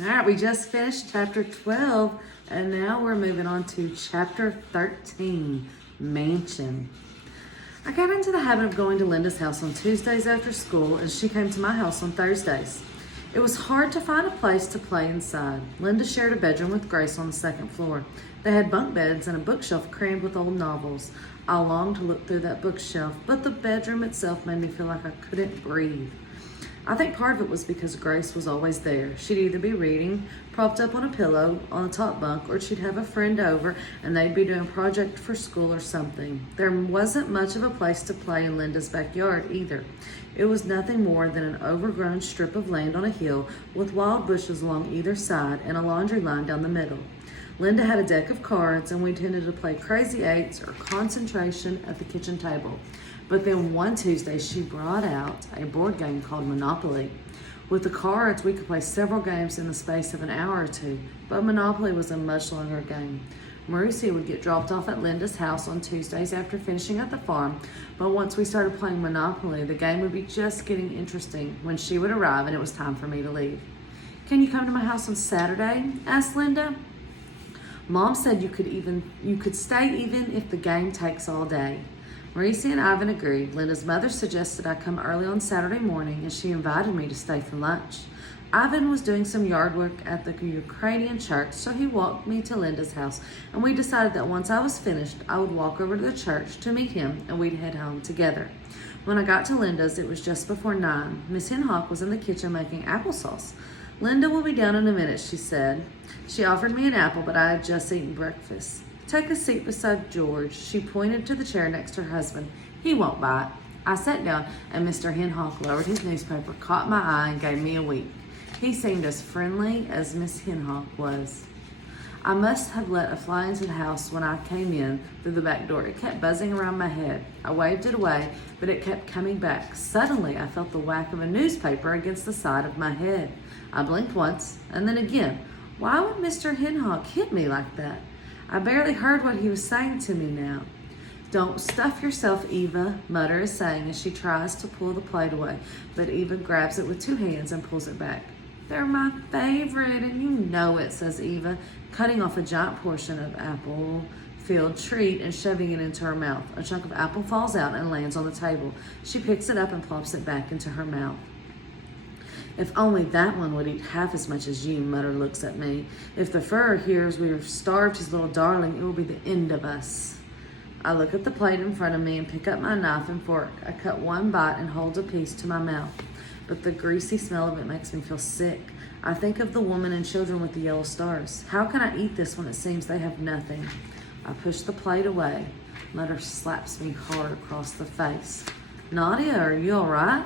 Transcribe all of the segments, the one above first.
All right, we just finished chapter 12, and now we're moving on to chapter 13, Mansion. I got into the habit of going to Linda's house on Tuesdays after school, and she came to my house on Thursdays. It was hard to find a place to play inside. Linda shared a bedroom with Grace on the second floor. They had bunk beds and a bookshelf crammed with old novels. I longed to look through that bookshelf, but the bedroom itself made me feel like I couldn't breathe. I think part of it was because Grace was always there. She'd either be reading, propped up on a pillow on the top bunk, or she'd have a friend over and they'd be doing a project for school or something. There wasn't much of a place to play in Linda's backyard either. It was nothing more than an overgrown strip of land on a hill with wild bushes along either side and a laundry line down the middle. Linda had a deck of cards and we tended to play Crazy Eights or Concentration at the kitchen table. But then one Tuesday, she brought out a board game called Monopoly. With the cards, we could play several games in the space of an hour or two, but Monopoly was a much longer game. Mauricia would get dropped off at Linda's house on Tuesdays after finishing at the farm, but once we started playing Monopoly, the game would be just getting interesting when she would arrive and it was time for me to leave. "Can you come to my house on Saturday?" asked Linda. "Mom said you could stay even if the game takes all day." Mauricia and Ivan agreed. Linda's mother suggested I come early on Saturday morning, and she invited me to stay for lunch. Ivan was doing some yard work at the Ukrainian church, so he walked me to Linda's house, and we decided that once I was finished, I would walk over to the church to meet him, and we'd head home together. When I got to Linda's, it was just before 9. Miss Henhock was in the kitchen making applesauce. "Linda will be down in a minute," she said. She offered me an apple, but I had just eaten breakfast. "Take a seat beside George." She pointed to the chair next to her husband. "He won't bite." I sat down, and Mr. Henhock lowered his newspaper, caught my eye, and gave me a wink. He seemed as friendly as Miss Henhock was. I must have let a fly into the house when I came in through the back door. It kept buzzing around my head. I waved it away, but it kept coming back. Suddenly, I felt the whack of a newspaper against the side of my head. I blinked once, and then again. Why would Mr. Henhock hit me like that? I barely heard what he was saying to me now. "Don't stuff yourself, Eva," Mutter is saying as she tries to pull the plate away, but Eva grabs it with 2 hands and pulls it back. "They're my favorite, and you know it," says Eva, cutting off a giant portion of apple-filled treat and shoving it into her mouth. A chunk of apple falls out and lands on the table. She picks it up and plops it back into her mouth. "If only that one would eat half as much as you," Mutter looks at me. "If the fur hears we have starved his little darling, it will be the end of us." I look at the plate in front of me and pick up my knife and fork. I cut one bite and hold a piece to my mouth, but the greasy smell of it makes me feel sick. I think of the woman and children with the yellow stars. How can I eat this when it seems they have nothing? I push the plate away. Mutter slaps me hard across the face. "Nadia, are you all right?"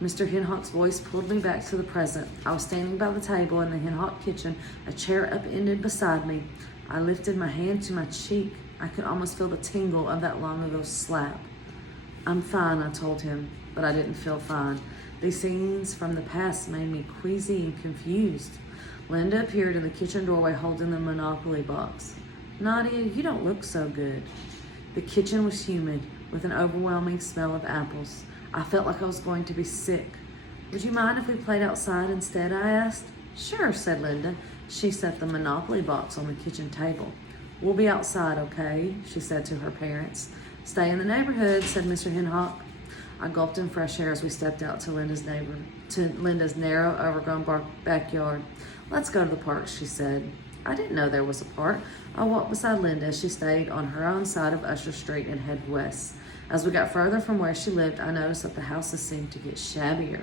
Mr. Henhock's voice pulled me back to the present. I was standing by the table in the Henhock kitchen, a chair upended beside me. I lifted my hand to my cheek. I could almost feel the tingle of that long ago slap. "I'm fine," I told him, but I didn't feel fine. These scenes from the past made me queasy and confused. Linda appeared in the kitchen doorway holding the Monopoly box. "Nadia, you don't look so good." The kitchen was humid, with an overwhelming smell of apples. I felt like I was going to be sick. "Would you mind if we played outside instead?" I asked. "Sure," said Linda. She set the Monopoly box on the kitchen table. "We'll be outside, okay?" she said to her parents. "Stay in the neighborhood," said Mr. Henhock. I gulped in fresh air as we stepped out to Linda's narrow, overgrown backyard. "Let's go to the park," she said. I didn't know there was a park. I walked beside Linda as she stayed on her own side of Usher Street and headed west. As we got further from where she lived, I noticed that the houses seemed to get shabbier.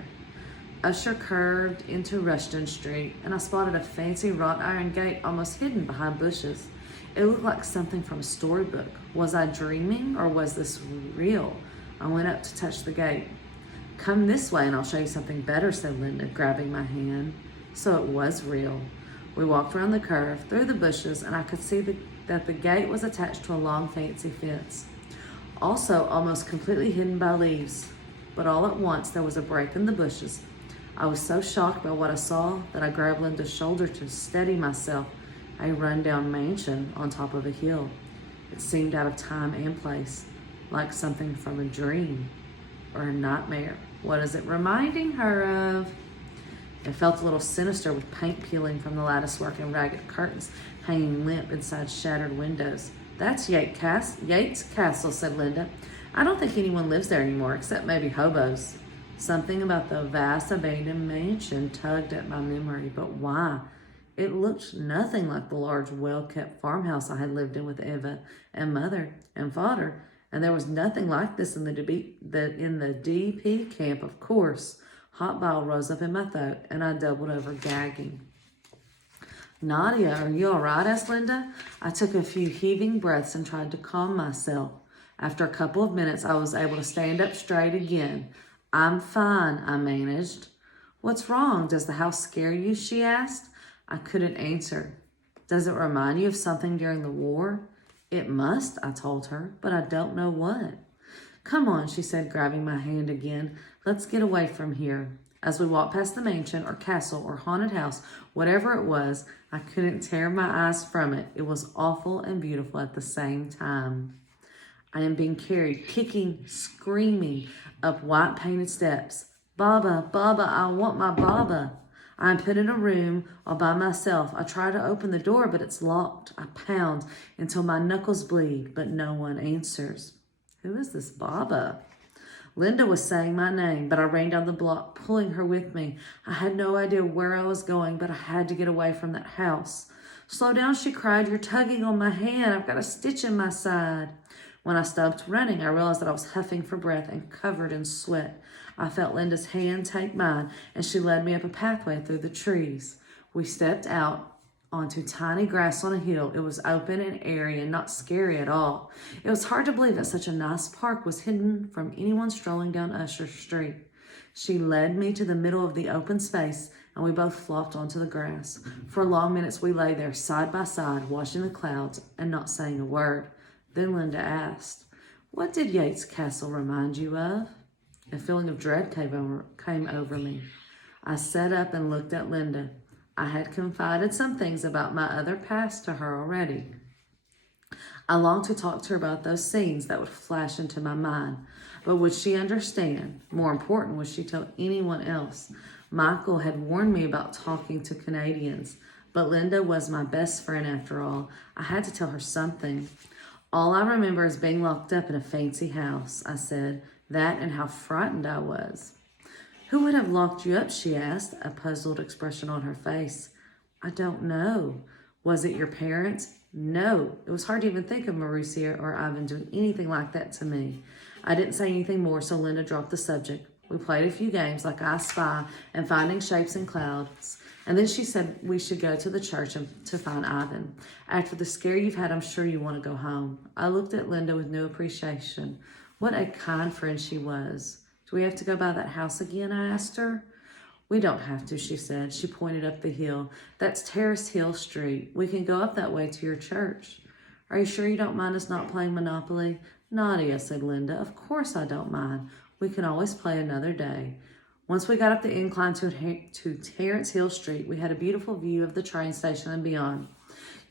Usher curved into Rushton Street, and I spotted a fancy wrought iron gate almost hidden behind bushes. It looked like something from a storybook. Was I dreaming, or was this real? I went up to touch the gate. "Come this way and I'll show you something better," said Linda, grabbing my hand. So it was real. We walked around the curve, through the bushes, and I could see that the gate was attached to a long, fancy fence. Also almost completely hidden by leaves. But all at once there was a break in the bushes. I was so shocked by what I saw that I grabbed Linda's shoulder to steady myself. A rundown mansion on top of a hill. It seemed out of time and place, like something from a dream or a nightmare. What is it reminding her of? It felt a little sinister with paint peeling from the lattice work and ragged curtains hanging limp inside shattered windows. That's Yates Castle, said Linda. I don't think anyone lives there anymore, except maybe hobos. Something about the vast abandoned mansion tugged at my memory, but why? It looked nothing like the large, well-kept farmhouse I had lived in with Eva and Mother and Father, and there was nothing like this in the DP camp, of course. Hot bile rose up in my throat, and I doubled over, gagging. Nadia, are you all right? Asked Linda. I took a few heaving breaths and tried to calm myself. After a couple of minutes, I was able to stand up straight again. I'm fine, I managed. What's wrong? Does the house scare you? She asked. I couldn't answer. Does it remind you of something during the war? It must, I told her, but I don't know what. Come on, she said, grabbing my hand again. Let's get away from here. As we walked past the mansion or castle or haunted house, whatever it was, I couldn't tear my eyes from it. It was awful and beautiful at the same time. I am being carried, kicking, screaming, up white painted steps. Baba, Baba, I want my Baba. I am put in a room all by myself. I try to open the door, but it's locked. I pound until my knuckles bleed, but no one answers. Who is this Baba? Linda was saying my name, but I ran down the block, pulling her with me. I had no idea where I was going, but I had to get away from that house. Slow down, she cried. You're tugging on my hand. I've got a stitch in my side. When I stopped running, I realized that I was huffing for breath and covered in sweat. I felt Linda's hand take mine, and she led me up a pathway through the trees. We stepped out onto tiny grass on a hill. It was open and airy and not scary at all. It was hard to believe that such a nice park was hidden from anyone strolling down Usher Street. She led me to the middle of the open space, and we both flopped onto the grass. For long minutes we lay there side by side, watching the clouds and not saying a word. Then Linda asked, what did Yates Castle remind you of? A feeling of dread came over me. I sat up and looked at Linda. I had confided some things about my other past to her already. I longed to talk to her about those scenes that would flash into my mind. But would she understand? More important, would she tell anyone else? Michael had warned me about talking to Canadians, but Linda was my best friend after all. I had to tell her something. All I remember is being locked up in a fancy house, I said. That and how frightened I was. Who would have locked you up, she asked, a puzzled expression on her face. I don't know. Was it your parents? No. It was hard to even think of Mauricia or Ivan doing anything like that to me. I didn't say anything more, so Linda dropped the subject. We played a few games like I Spy and Finding Shapes in Clouds. And then she said we should go to the church to find Ivan. After the scare you've had, I'm sure you want to go home. I looked at Linda with new appreciation. What a kind friend she was. Do we have to go by that house again? I asked her. We don't have to, she said. She pointed up the hill. That's Terrace Hill Street. We can go up that way to your church. Are you sure you don't mind us not playing Monopoly? Nadia, said Linda. Of course I don't mind. We can always play another day. Once we got up the incline to Terrace Hill Street, we had a beautiful view of the train station and beyond.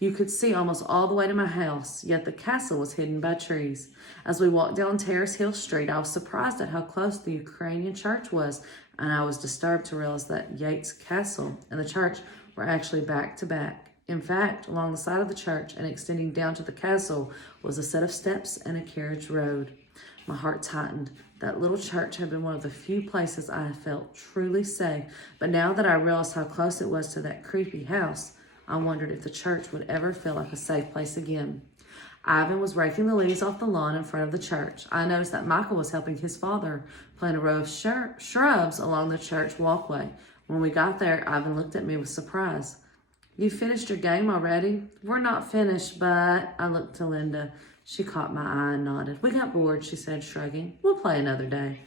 You could see almost all the way to my house, yet the castle was hidden by trees. As we walked down Terrace Hill Street, I was surprised at how close the Ukrainian church was, and I was disturbed to realize that Yates Castle and the church were actually back to back. In fact, along the side of the church and extending down to the castle was a set of steps and a carriage road. My heart tightened. That little church had been one of the few places I had felt truly safe, but now that I realized how close it was to that creepy house, I wondered if the church would ever feel like a safe place again. Ivan was raking the leaves off the lawn in front of the church. I noticed that Michael was helping his father plant a row of shrubs along the church walkway. When we got there, Ivan looked at me with surprise. You finished your game already? We're not finished, but I looked to Linda. She caught my eye and nodded. We got bored, she said, shrugging. We'll play another day.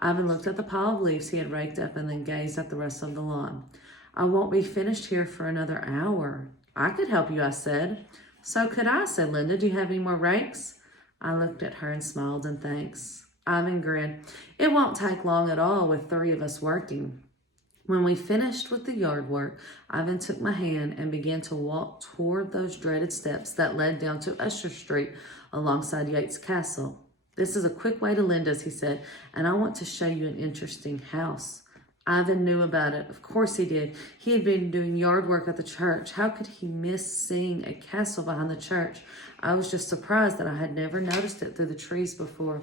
Ivan looked at the pile of leaves he had raked up and then gazed at the rest of the lawn. I won't be finished here for another hour. I could help you, I said. So could I, said Linda. Do you have any more rakes? I looked at her and smiled in thanks. Ivan grinned. It won't take long at all with 3 of us working. When we finished with the yard work, Ivan took my hand and began to walk toward those dreaded steps that led down to Usher Street alongside Yates Castle. This is a quick way to Linda's, he said, and I want to show you an interesting house. Ivan knew about it. Of course he did. He had been doing yard work at the church. How could he miss seeing a castle behind the church? I was just surprised that I had never noticed it through the trees before.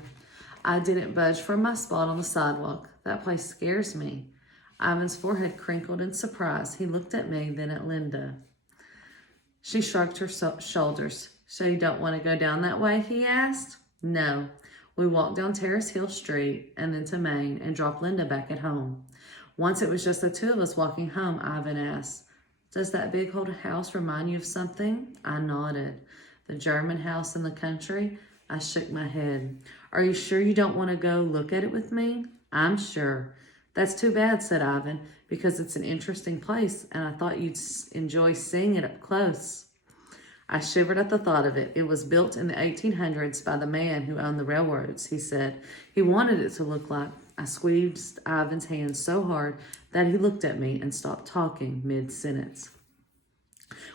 I didn't budge from my spot on the sidewalk. That place scares me. Ivan's forehead crinkled in surprise. He looked at me, then at Linda. She shrugged her shoulders. So you don't want to go down that way, he asked. No. We walked down Terrace Hill Street and then to Main and dropped Linda back at home. Once it was just the two of us walking home, Ivan asked, does that big old house remind you of something? I nodded. The German house in the country? I shook my head. Are you sure you don't want to go look at it with me? I'm sure. That's too bad, said Ivan, because it's an interesting place and I thought you'd enjoy seeing it up close. I shivered at the thought of it. It was built in the 1800s by the man who owned the railroads, he said. He wanted it to look like. I squeezed Ivan's hand so hard that he looked at me and stopped talking mid-sentence.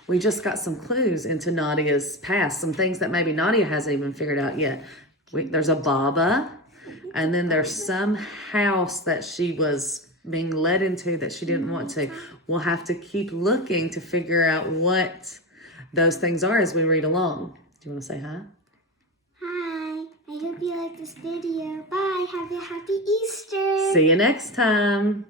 We just got some clues into Nadia's past, some things that maybe Nadia hasn't even figured out yet. There's a Baba, and then there's some house that she was being led into that she didn't want to. We'll have to keep looking to figure out what those things are as we read along. Do you want to say hi? Hi. I hope you like this video. Bye. Have a happy Easter. See you next time.